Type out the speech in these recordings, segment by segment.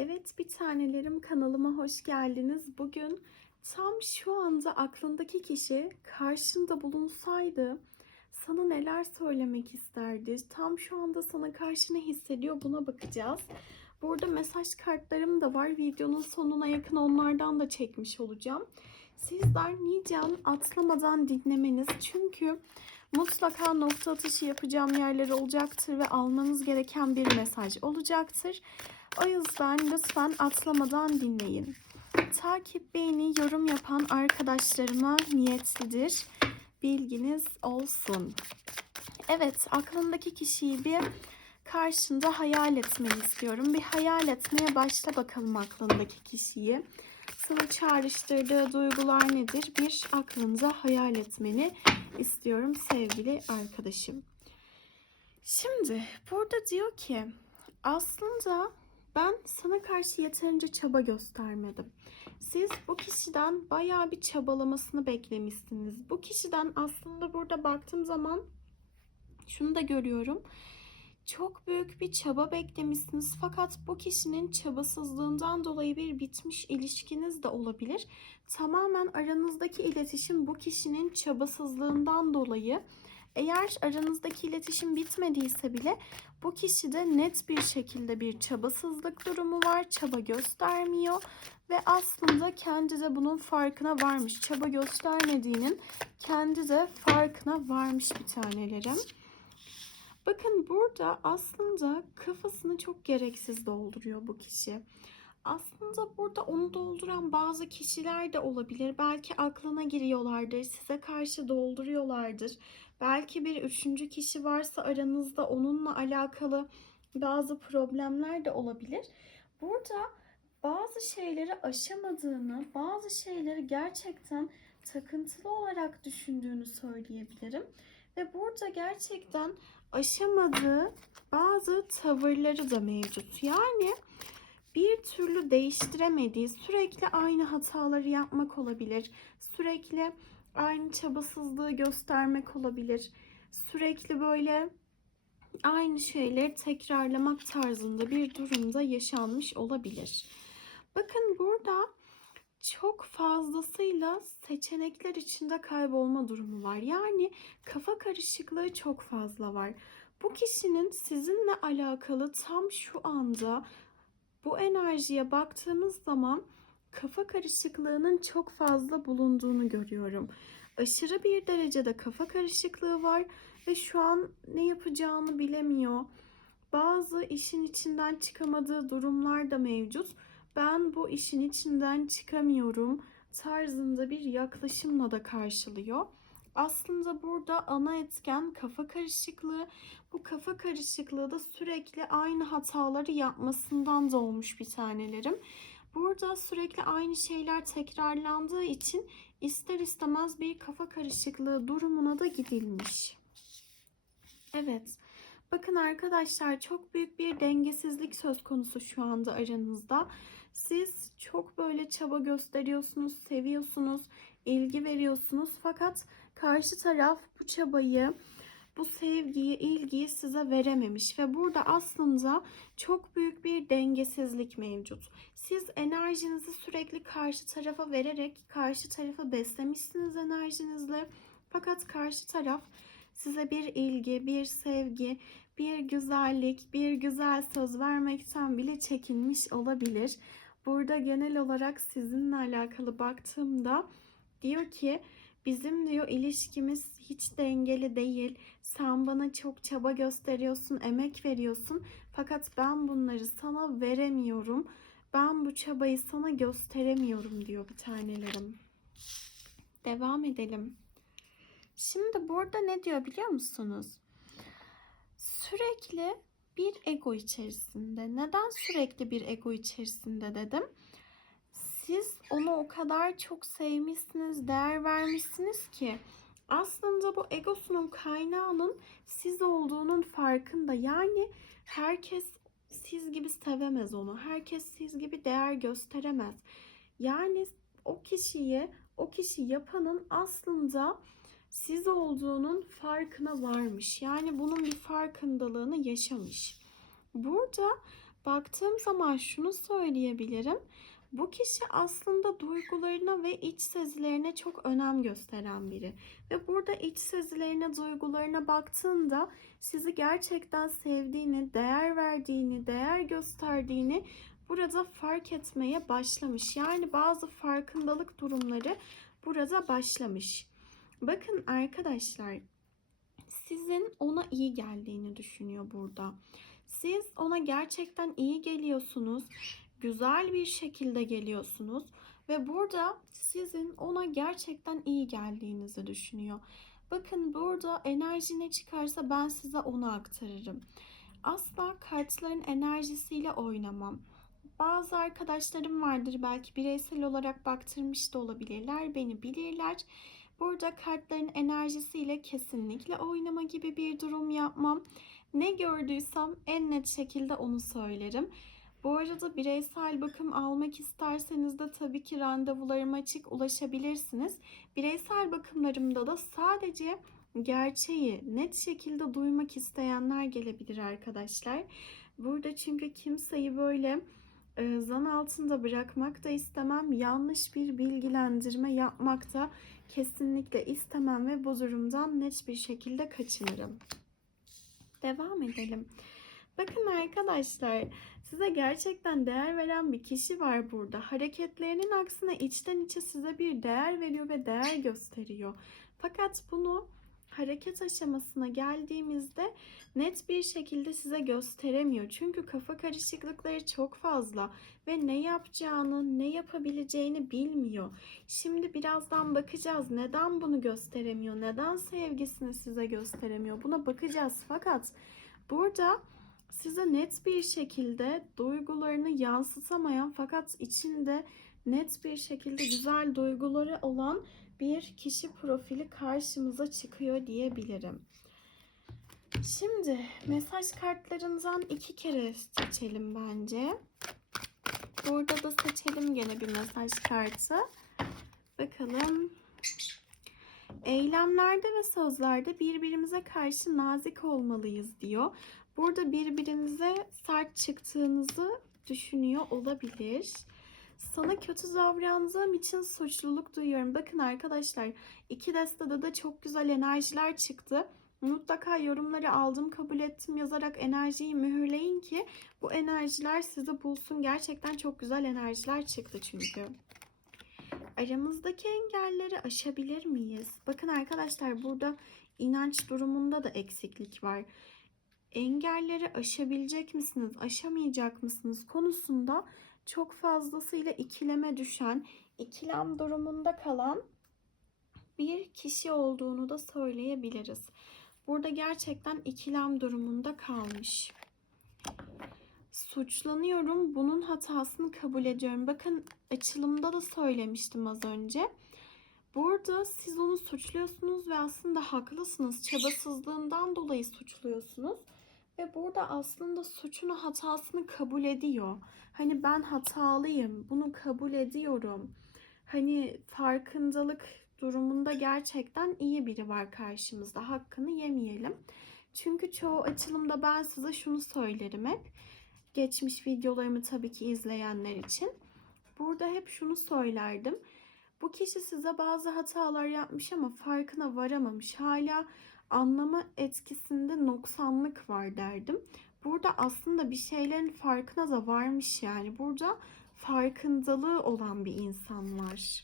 Evet bir tanelerim kanalıma hoş geldiniz. Bugün tam şu anda aklındaki kişi karşında bulunsaydı sana neler söylemek isterdi? Tam şu anda sana karşı ne hissediyor buna bakacağız. Burada mesaj kartlarım da var. Videonun sonuna yakın onlardan da çekmiş olacağım. Sizler Nican atlamadan dinlemeniz çünkü mutlaka nokta atışı yapacağım yerler olacaktır ve almanız gereken bir mesaj olacaktır. O yüzden lütfen atlamadan dinleyin. Takip, beğeni, yorum yapan arkadaşlarıma niyetlidir. Bilginiz olsun. Evet, aklındaki kişiyi bir karşında hayal etmeni istiyorum. Bir hayal etmeye başla bakalım aklındaki kişiyi. Sana çağrıştırdığı duygular nedir? Bir aklınıza hayal etmeni istiyorum sevgili arkadaşım. Şimdi burada diyor ki aslında ben sana karşı yeterince çaba göstermedim. Siz bu kişiden bayağı bir çabalamasını beklemişsiniz. Bu kişiden aslında burada baktığım zaman şunu da görüyorum. Çok büyük bir çaba beklemişsiniz fakat bu kişinin çabasızlığından dolayı bir bitmiş ilişkiniz de olabilir. Tamamen aranızdaki iletişim bu kişinin çabasızlığından dolayı eğer aranızdaki iletişim bitmediyse bile bu kişide net bir şekilde bir çabasızlık durumu var. Çaba göstermiyor ve aslında kendi de bunun farkına varmış. Çaba göstermediğinin kendi de farkına varmış bir tanelerim. Bakın burada aslında kafasını çok gereksiz dolduruyor bu kişi. Aslında burada onu dolduran bazı kişiler de olabilir. Belki aklına giriyorlardır, size karşı dolduruyorlardır. Belki bir üçüncü kişi varsa aranızda onunla alakalı bazı problemler de olabilir. Burada bazı şeyleri aşamadığını, bazı şeyleri gerçekten takıntılı olarak düşündüğünü söyleyebilirim. Ve burada gerçekten aşamadığı bazı tavırları da mevcut. Yani bir türlü değiştiremediği, sürekli aynı hataları yapmak olabilir. Sürekli aynı çabasızlığı göstermek olabilir. Sürekli böyle aynı şeyleri tekrarlamak tarzında bir durumda yaşanmış olabilir. Bakın burada çok fazlasıyla seçenekler içinde kaybolma durumu var. Yani kafa karışıklığı çok fazla var. Bu kişinin sizinle alakalı tam şu anda bu enerjiye baktığımız zaman kafa karışıklığının çok fazla bulunduğunu görüyorum. Aşırı bir derecede kafa karışıklığı var ve şu an ne yapacağını bilemiyor. Bazı işin içinden çıkamadığı durumlar da mevcut. Ben bu işin içinden çıkamıyorum tarzında bir yaklaşımla da karşılıyor. Aslında burada ana etken kafa karışıklığı. Bu kafa karışıklığı da sürekli aynı hataları yapmasından da olmuş bir tanelerim. Burada sürekli aynı şeyler tekrarlandığı için ister istemez bir kafa karışıklığı durumuna da gidilmiş. Evet. Bakın arkadaşlar çok büyük bir dengesizlik söz konusu şu anda aranızda. Siz çok böyle çaba gösteriyorsunuz, seviyorsunuz, ilgi veriyorsunuz fakat karşı taraf bu çabayı, bu sevgiyi, ilgiyi size verememiş ve burada aslında çok büyük bir dengesizlik mevcut. Siz enerjinizi sürekli karşı tarafa vererek karşı tarafı beslemişsiniz enerjinizle. Fakat karşı taraf size bir ilgi, bir sevgi, bir güzellik, bir güzel söz vermekten bile çekinmiş olabilir. Burada genel olarak sizinle alakalı baktığımda diyor ki bizim diyor ilişkimiz hiç dengeli değil. Sen bana çok çaba gösteriyorsun, emek veriyorsun. Fakat ben bunları sana veremiyorum. Ben bu çabayı sana gösteremiyorum diyor bir tanelerim. Devam edelim. Şimdi burada ne diyor biliyor musunuz? Sürekli bir ego içerisinde. Neden sürekli bir ego içerisinde dedim? Siz onu o kadar çok sevmişsiniz, değer vermişsiniz ki aslında bu egosunun kaynağının siz olduğunun farkında. Yani herkes siz gibi sevemez onu. Herkes siz gibi değer gösteremez. Yani o kişiyi, o kişi yapanın aslında siz olduğunun farkına varmış. Yani bunun bir farkındalığını yaşamış. Burada baktığım zaman şunu söyleyebilirim. Bu kişi aslında duygularına ve iç sezilerine çok önem gösteren biri. Ve burada iç sezilerine, duygularına baktığında sizi gerçekten sevdiğini, değer verdiğini, değer gösterdiğini burada fark etmeye başlamış. Yani bazı farkındalık durumları burada başlamış. Bakın arkadaşlar, sizin ona iyi geldiğini düşünüyor burada. Siz ona gerçekten iyi geliyorsunuz. Güzel bir şekilde geliyorsunuz ve burada sizin ona gerçekten iyi geldiğinizi düşünüyor. Bakın burada enerji ne çıkarsa ben size onu aktarırım. Asla kartların enerjisiyle oynamam. Bazı arkadaşlarım vardır belki bireysel olarak baktırmış da olabilirler, beni bilirler. Burada kartların enerjisiyle kesinlikle oynama gibi bir durum yapmam. Ne gördüysem en net şekilde onu söylerim. Bu arada bireysel bakım almak isterseniz de tabii ki randevularıma açık ulaşabilirsiniz. Bireysel bakımlarımda da sadece gerçeği net şekilde duymak isteyenler gelebilir arkadaşlar. Burada çünkü kimseyi böyle e, zan altında bırakmak da istemem. Yanlış bir bilgilendirme yapmak da kesinlikle istemem ve bu durumdan net bir şekilde kaçınırım. Devam edelim. Bakın arkadaşlar size gerçekten değer veren bir kişi var burada. Hareketlerinin aksine içten içe size bir değer veriyor ve değer gösteriyor. Fakat bunu hareket aşamasına geldiğimizde net bir şekilde size gösteremiyor. Çünkü kafa karışıklıkları çok fazla ve ne yapacağını, ne yapabileceğini bilmiyor. Şimdi birazdan bakacağız neden bunu gösteremiyor, neden sevgisini size gösteremiyor. Buna bakacağız. Fakat burada size net bir şekilde duygularını yansıtamayan fakat içinde net bir şekilde güzel duyguları olan bir kişi profili karşımıza çıkıyor diyebilirim. Şimdi mesaj kartlarından iki kere seçelim bence. Burada da seçelim gene bir mesaj kartı. Bakalım. Eylemlerde ve sözlerde birbirimize karşı nazik olmalıyız diyor. Burada birbirinize sert çıktığınızı düşünüyor olabilir. Sana kötü davrandığım için suçluluk duyuyorum. Bakın arkadaşlar iki destede de çok güzel enerjiler çıktı. Mutlaka yorumları aldım, kabul ettim yazarak enerjiyi mühürleyin ki bu enerjiler sizi bulsun. Gerçekten çok güzel enerjiler çıktı çünkü. Aramızdaki engelleri aşabilir miyiz? Bakın arkadaşlar burada inanç durumunda da eksiklik var. Engelleri aşabilecek misiniz, aşamayacak mısınız konusunda çok fazlasıyla ikileme düşen, ikilem durumunda kalan bir kişi olduğunu da söyleyebiliriz. Burada gerçekten ikilem durumunda kalmış. Suçlanıyorum. Bunun hatasını kabul ediyorum. Bakın açılımda da söylemiştim az önce. Burada siz onu suçluyorsunuz ve aslında haklısınız. Çabasızlığından dolayı suçluyorsunuz. Ve burada aslında suçunu hatasını kabul ediyor. Hani ben hatalıyım, bunu kabul ediyorum. Hani farkındalık durumunda gerçekten iyi biri var karşımızda. Hakkını yemeyelim. Çünkü çoğu açılımda ben size şunu söylerim hep. Geçmiş videolarımı tabii ki izleyenler için. Burada hep şunu söylerdim. Bu kişi size bazı hatalar yapmış ama farkına varamamış. Hala anlama etkisinde noksanlık var derdim. Burada aslında bir şeylerin farkına da varmış yani. Burada farkındalığı olan bir insan var.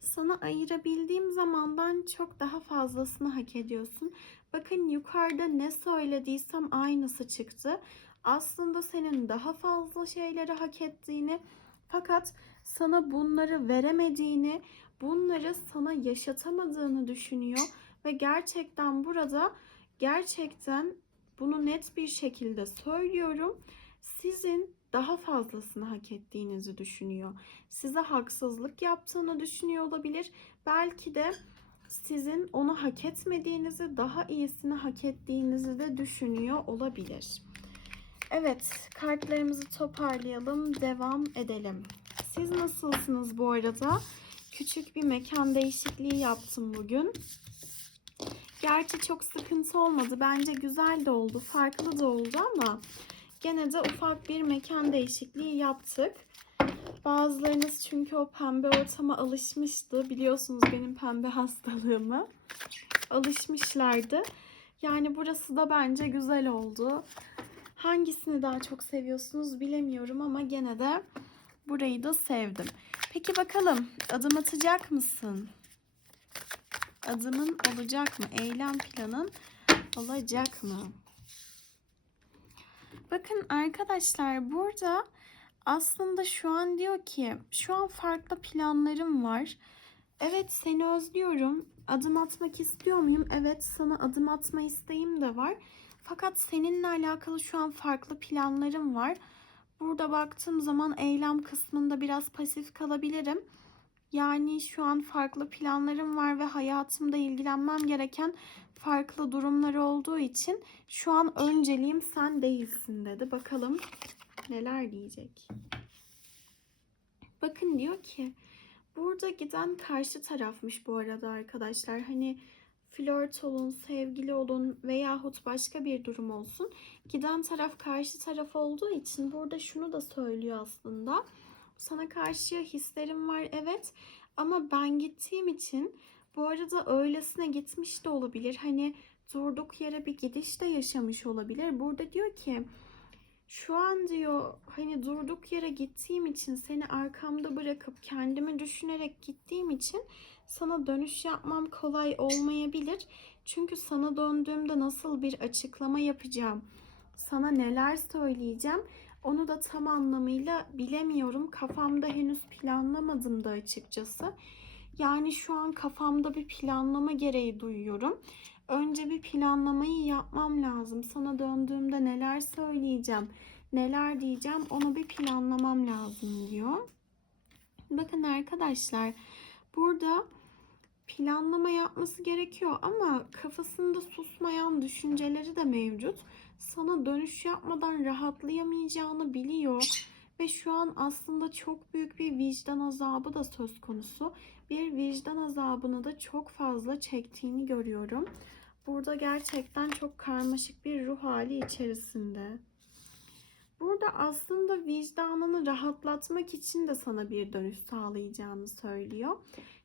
Sana ayırabildiğim zamandan çok daha fazlasını hak ediyorsun. Bakın yukarıda ne söylediysem aynısı çıktı. Aslında senin daha fazla şeyleri hak ettiğini fakat sana bunları veremediğini, bunları sana yaşatamadığını düşünüyor ve gerçekten burada gerçekten bunu net bir şekilde söylüyorum. Sizin daha fazlasını hak ettiğinizi düşünüyor. Size haksızlık yaptığını düşünüyor olabilir. Belki de sizin onu hak etmediğinizi, daha iyisini hak ettiğinizi de düşünüyor olabilir. Evet, kartlarımızı toparlayalım, devam edelim. Siz nasılsınız bu arada? Küçük bir mekan değişikliği yaptım bugün. Gerçi çok sıkıntı olmadı. Bence güzel de oldu, farklı da oldu ama gene de ufak bir mekan değişikliği yaptık. Bazılarınız çünkü o pembe ortama alışmıştı. Biliyorsunuz benim pembe hastalığımı. Alışmışlardı. Yani burası da bence güzel oldu. Hangisini daha çok seviyorsunuz bilemiyorum ama gene de burayı da sevdim. Peki bakalım adım atacak mısın? Adımın olacak mı? Eylem planın olacak mı? Bakın arkadaşlar burada aslında şu an diyor ki şu an farklı planlarım var. Evet seni özlüyorum. Adım atmak istiyor muyum? Evet sana adım atma isteğim de var. Fakat seninle alakalı şu an farklı planlarım var. Burada baktığım zaman eylem kısmında biraz pasif kalabilirim. Yani şu an farklı planlarım var ve hayatımda ilgilenmem gereken farklı durumlar olduğu için şu an önceliğim sen değilsin dedi. Bakalım neler diyecek. Bakın diyor ki burada giden karşı tarafmış bu arada arkadaşlar. Hani flört olun, sevgili olun veyahut başka bir durum olsun. Giden taraf karşı taraf olduğu için burada şunu da söylüyor aslında. Sana karşı hislerim var evet ama ben gittiğim için bu arada öylesine gitmiş de olabilir. Hani durduk yere bir gidiş de yaşamış olabilir. Burada diyor ki şu an diyor hani durduk yere gittiğim için seni arkamda bırakıp kendimi düşünerek gittiğim için sana dönüş yapmam kolay olmayabilir. Çünkü sana döndüğümde nasıl bir açıklama yapacağım, sana neler söyleyeceğim onu da tam anlamıyla bilemiyorum. Kafamda henüz planlamadım da açıkçası. Yani şu an kafamda bir planlama gereği duyuyorum. Önce bir planlamayı yapmam lazım. Sana döndüğümde neler söyleyeceğim, neler diyeceğim onu bir planlamam lazım diyor. Bakın arkadaşlar burada planlama yapması gerekiyor ama kafasında susmayan düşünceleri de mevcut. Sana dönüş yapmadan rahatlayamayacağını biliyor ve şu an aslında çok büyük bir vicdan azabı da söz konusu. Bir vicdan azabını da çok fazla çektiğini görüyorum. Burada gerçekten çok karmaşık bir ruh hali içerisinde. Burada aslında vicdanını rahatlatmak için de sana bir dönüş sağlayacağını söylüyor.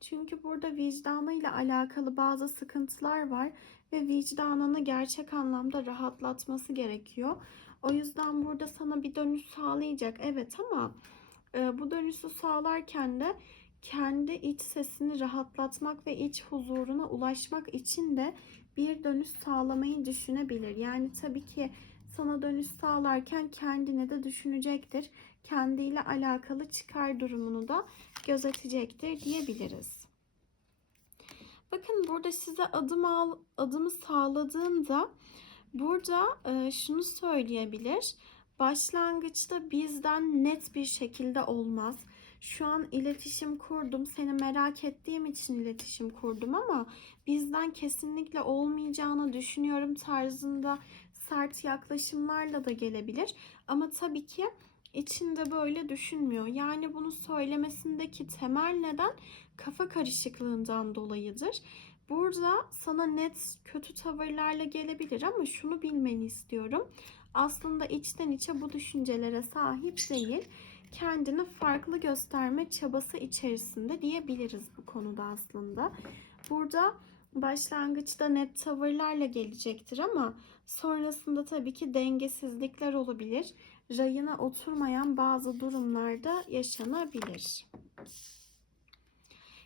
Çünkü burada vicdanıyla alakalı bazı sıkıntılar var ve vicdanını gerçek anlamda rahatlatması gerekiyor. O yüzden burada sana bir dönüş sağlayacak. Evet ama e, bu dönüşü sağlarken de kendi iç sesini rahatlatmak ve iç huzuruna ulaşmak için de bir dönüş sağlamayı düşünebilir. Yani tabii ki sana dönüş sağlarken kendine de düşünecektir. Kendiyle alakalı çıkar durumunu da gözetecektir diyebiliriz. Bakın burada size adım al, adımı sağladığında burada e, şunu söyleyebilir. Başlangıçta bizden net bir şekilde olmaz. Şu an iletişim kurdum. Seni merak ettiğim için iletişim kurdum ama bizden kesinlikle olmayacağını düşünüyorum tarzında sert yaklaşımlarla da gelebilir. Ama tabii ki içinde böyle düşünmüyor. Yani bunu söylemesindeki temel neden kafa karışıklığından dolayıdır. Burada sana net kötü tavırlarla gelebilir ama şunu bilmeni istiyorum. Aslında içten içe bu düşüncelere sahip değil. Kendini farklı gösterme çabası içerisinde diyebiliriz bu konuda aslında. Burada başlangıçta net tavırlarla gelecektir ama sonrasında tabii ki dengesizlikler olabilir. Rayına oturmayan bazı durumlarda yaşanabilir.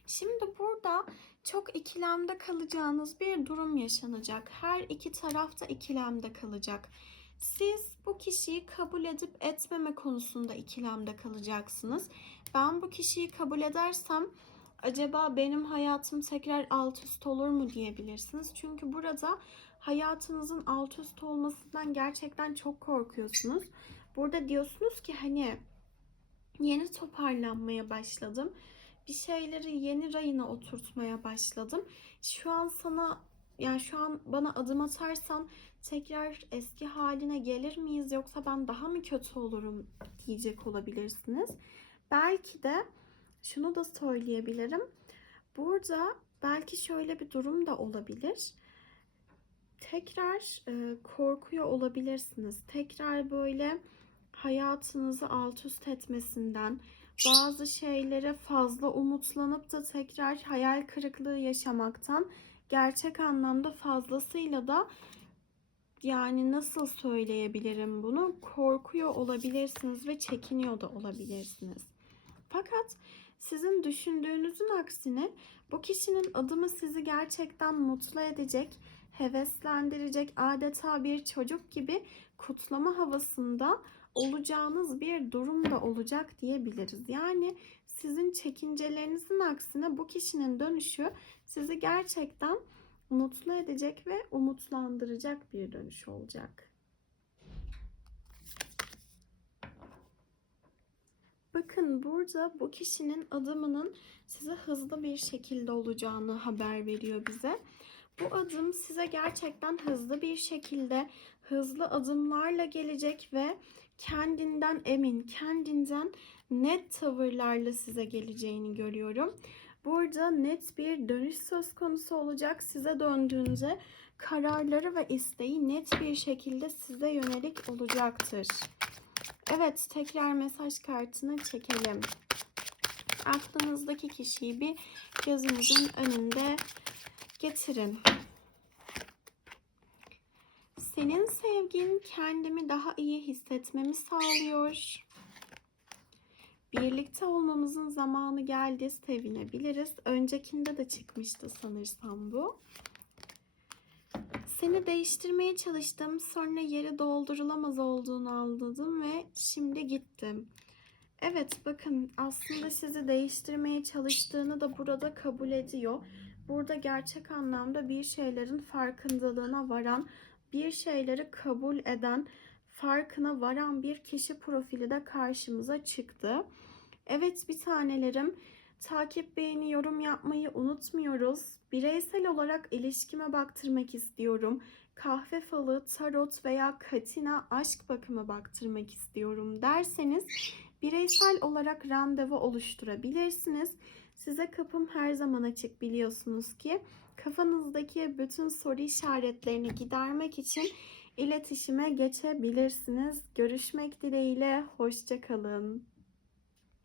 Şimdi burada çok ikilemde kalacağınız bir durum yaşanacak. Her iki tarafta ikilemde kalacak. Siz bu kişiyi kabul edip etmeme konusunda ikilemde kalacaksınız. Ben bu kişiyi kabul edersem acaba benim hayatım tekrar alt üst olur mu diyebilirsiniz. Çünkü burada hayatınızın alt üst olmasından gerçekten çok korkuyorsunuz. Burada diyorsunuz ki hani yeni toparlanmaya başladım. Bir şeyleri yeni rayına oturtmaya başladım. Şu an sana yani şu an bana adım atarsan tekrar eski haline gelir miyiz yoksa ben daha mı kötü olurum diyecek olabilirsiniz. Belki de şunu da söyleyebilirim. Burada belki şöyle bir durum da olabilir. tekrar e, korkuyor olabilirsiniz. Tekrar böyle hayatınızı alt üst etmesinden, bazı şeylere fazla umutlanıp da tekrar hayal kırıklığı yaşamaktan gerçek anlamda fazlasıyla da yani nasıl söyleyebilirim bunu? Korkuyor olabilirsiniz ve çekiniyor da olabilirsiniz. Fakat sizin düşündüğünüzün aksine bu kişinin adımı sizi gerçekten mutlu edecek, heveslendirecek, adeta bir çocuk gibi kutlama havasında olacağınız bir durum da olacak diyebiliriz. Yani sizin çekincelerinizin aksine bu kişinin dönüşü sizi gerçekten mutlu edecek ve umutlandıracak bir dönüş olacak. Bakın burada bu kişinin adımının size hızlı bir şekilde olacağını haber veriyor bize. Bu adım size gerçekten hızlı bir şekilde, hızlı adımlarla gelecek ve kendinden emin, kendinden net tavırlarla size geleceğini görüyorum. Burada net bir dönüş söz konusu olacak. Size döndüğünde kararları ve isteği net bir şekilde size yönelik olacaktır. Evet, tekrar mesaj kartını çekelim. Aklınızdaki kişiyi bir gözünüzün önünde getirin. Senin sevgin kendimi daha iyi hissetmemi sağlıyor. Birlikte olmamızın zamanı geldi, sevinebiliriz. Öncekinde de çıkmıştı sanırsam bu. Seni değiştirmeye çalıştım. Sonra yeri doldurulamaz olduğunu anladım ve şimdi gittim. Evet bakın aslında sizi değiştirmeye çalıştığını da burada kabul ediyor. Burada gerçek anlamda bir şeylerin farkındalığına varan, bir şeyleri kabul eden, farkına varan bir kişi profili de karşımıza çıktı. Evet bir tanelerim takip, beğeni, yorum yapmayı unutmuyoruz. Bireysel olarak ilişkime baktırmak istiyorum. Kahve falı, tarot veya katina aşk bakımı baktırmak istiyorum derseniz bireysel olarak randevu oluşturabilirsiniz. Size kapım her zaman açık biliyorsunuz ki. Kafanızdaki bütün soru işaretlerini gidermek için iletişime geçebilirsiniz. Görüşmek dileğiyle, hoşçakalın.